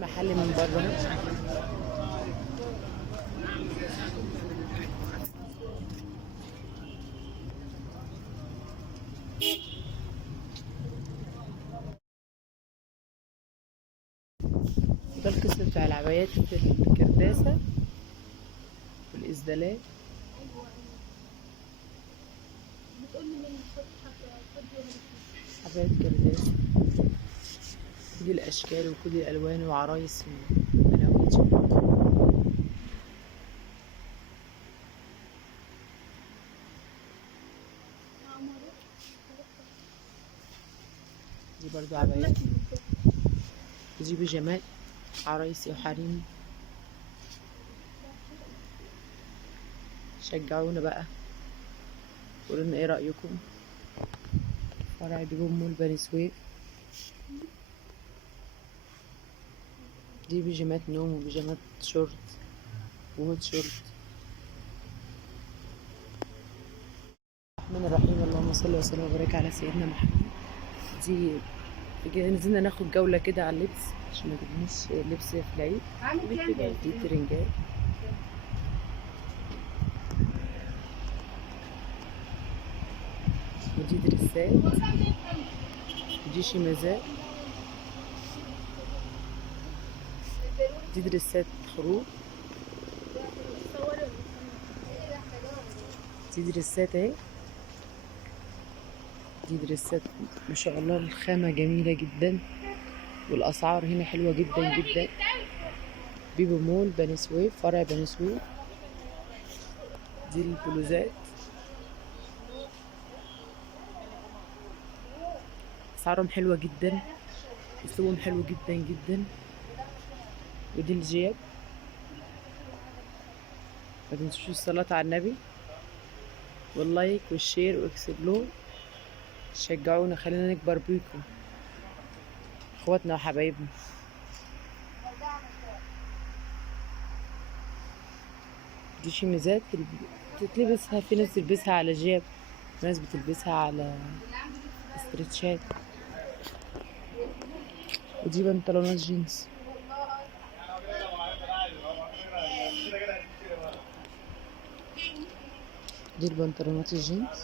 محل من بره. ده القسم بتاع العبايات الكرداسة والإسدالات. عبايات كرداسة، كل الأشكال وكل الألوان وعرايس وبناويت. دي برضو عبايات، ودي بيجامات عرايسي وحريمي. شجعونا بقى، قولوا لنا ايه رأيكم. فرع بيبو مول بني سويف. دي بيجامات نوم وبيجامات شورت وهوت شورت. الرحمن الرحيم، اللهم صل وسلم وبارك على سيدنا محمد. دي نزلنا ناخد جولة كده على اللبس عشان ما جبناش لبس في العيد. دي ترنجات، ودي دريسات، ودي شيمازات. دي دريسات خروج، دي دريسات اهي. دي دريسات ما شاء الله، الخامة جميلة جدا والأسعار هنا حلوة جدا جدا. بيبو مول بني سويف، فرع بني سويف. دي البلوزات، أسعارهم حلوة جدا، أسلوبهم حلو جدا جدا. ودي الجياب. ما تنسوش الصلاة على النبي واللايك والشير واكسبلور. شجعونا، خلينا نكبر بيكم، اخواتنا وحبايبنا. دي شيميزات تتلبسها، في ناس تلبسها على جيب، ناس بتلبسها على استرتشات. ودي بنطلونات جينز. دي البنطلونات الجينز.